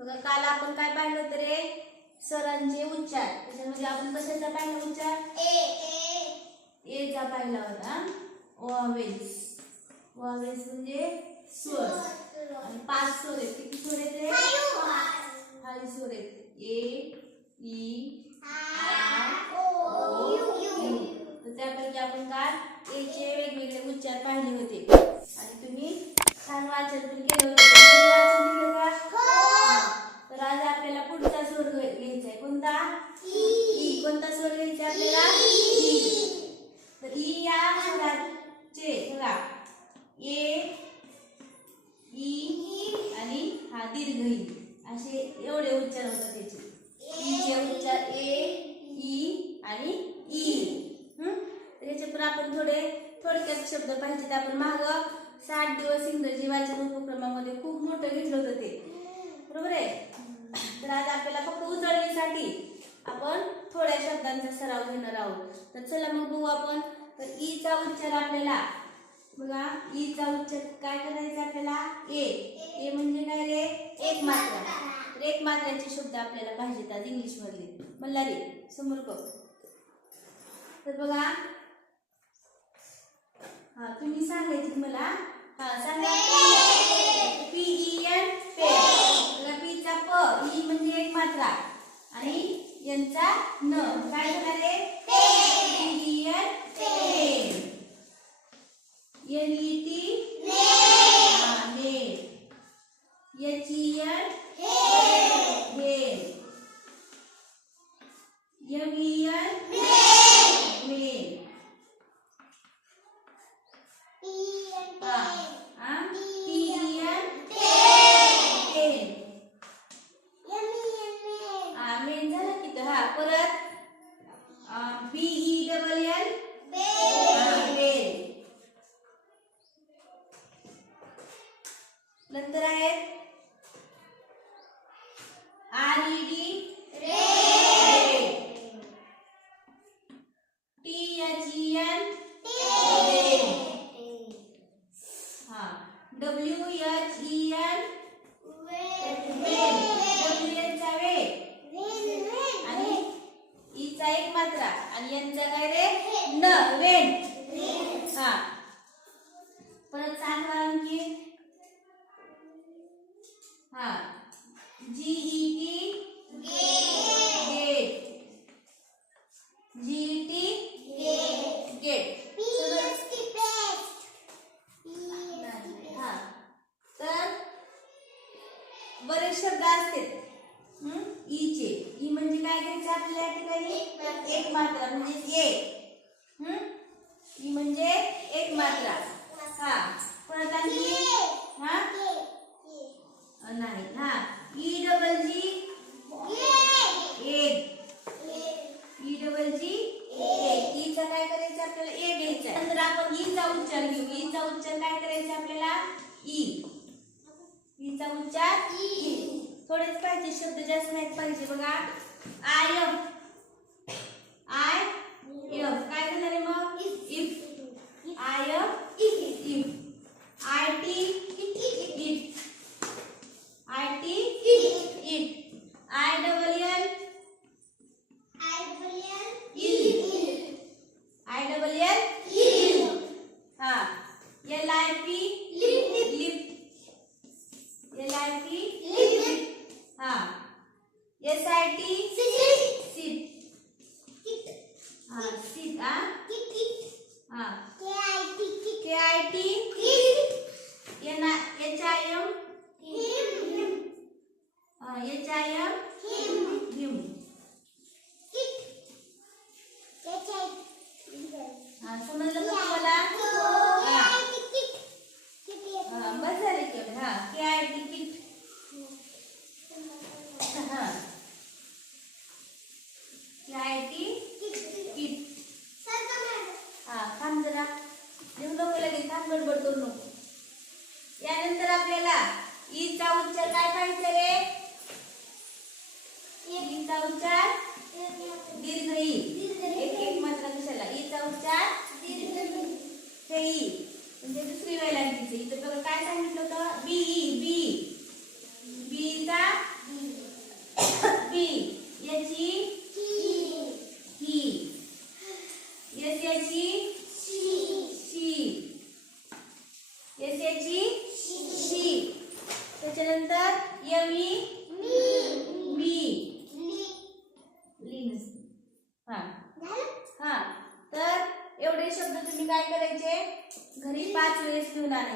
बघा काल आपण काय पाहिलं होतं रे, स्वरांचे उच्चार. त्याच्यामध्ये आपण कशाचा पाहिला उच्चार? ए चा पाहिला होता. वॉवेल्स. वॉवेल्स म्हणजे स्वर. आणि 5 स्वर आहेत. किती स्वर आहेत रे? 5 स्वर आहेत. ए, ई, आय, ओ, यू. तर त्यापैकी आपण काय ए चे वेगवेगळे उच्चार पाहिले होते आणि तुम्ही छान वाचन पण केलं होतं. वाचन केलं का? तर आज आपल्याला पुढचा स्वर घ्यायचा आहे. कोणता? ई. कोणता स्वर घ्यायचा आपल्याला? ई. तर ई या स्वराचे बघा ए, ई आणि हा दीर्घ ई असे एवढे उच्चार होतात त्याचे. ई चे उच्चार ए, ई आणि ई. त्याचे पण आपण थोडक्यात शब्द पाहिजे. तर आपण माग 60 दिवस इंग्रजी वाचन उपक्रमामध्ये खूप मोठं घेतलं होतं ते, बरोबर आहे. तर आज आपल्याला फक्त उजळणीसाठी आपण थोड्या शब्दांचा सराव घेणार आहोत. तर चला मग बघू आपण. तर ई चा उच्चार आपल्याला बघा, ई चा उच्चार काय करायचा आपल्याला? ए. ए म्हणजे काय रे? एक मात्रा. तर एक मात्राचे शब्द आपल्याला पाहिजेत आज इंग्लिश मधले. म्हणला रे समोर बघ. तर बघा हा तुम्ही सांगायचे मला. हा सांगा. P E N pen. P चा प, ई म्हणजे एक मात्रा आणि यांचा न काय होणार आहे? Pen. P E N pen. N E T net. H E N hen. M E N men. Men झालं की हा परत B E double L bell. नंतर आहे R E D red. T H E N हा W H E N when. W N चा वे आणि ई चा एक मात्रा आणि एन चा काय रे? न वेन. हा परत सांगा आणखी. हा जी ई टी गेट. जी ई टी गेट. हा तर बरेच शब्द असतात ई चे. ई म्हणजे काय घ्यायचं आपल्याला या ठिकाणी? एक मात्रा म्हणजे ए. ई म्हणजे एक मात्रा. हा परत आणखी हा नाही. हा E double G egg. E double G egg. E चा काय करायचं आपल्याला? ए घ्यायचा. नंतर आपण ई चा उच्चार घेऊ. ई चा उच्चार काय करायचा आपल्याला? ई. ई चा उच्चार ई. थोडेच पाहिजे शब्द, जास्त नाहीत पाहिजे. बघा आय एफ. आय एफ काय करणार आहे मग? If. I F if. I T it. I T it. I double L ill. I double L ill. हा L I P lip. L I P lip. हा एस आय टी सिट. हा sit. हा K I T N H I M H I M him. हा समजलं का तुम्हाला? बस झाले की. हा के आय टी किट. हा के आय टी किट. हा थांब जरा. लिहू नको लगेच. थांब गडबड करू नको. यानंतर आपल्याला ई चा उच्चार काय पाहिजे रे? ई चा उच्चार दीर्घ ई. एक मात्रा कशाला? ई चा उच्चार हे ई म्हणजे दुसरी वेलांटीचे. इथं बघा काय सांगितलं होतं? B E. बी. बी चा याची शी, एस याची शी. त्याच्यानंतर यमी मी, हा हा. तर एवढे शब्द तुम्ही काय करायचे घरी 5 वेळेस लिहून आणायचे.